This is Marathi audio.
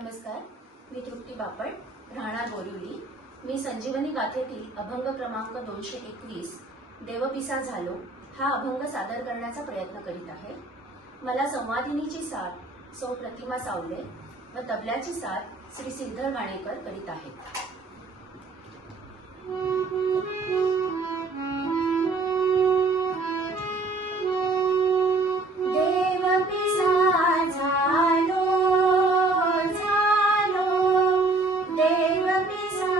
नमस्कार मी तृप्ती बापट राहणार बोरिवली मी संजीवनी गाथेतील अभंग क्रमांक दोनशे एकवीस देवपिसा झालो हा अभंग सादर करण्याचा प्रयत्न करीत आहे. मला संवादिनीची साथ सौ प्रतिमा सावले व तबल्याची साथ श्री सिद्धर गाणेकर करीत आहेत. Please.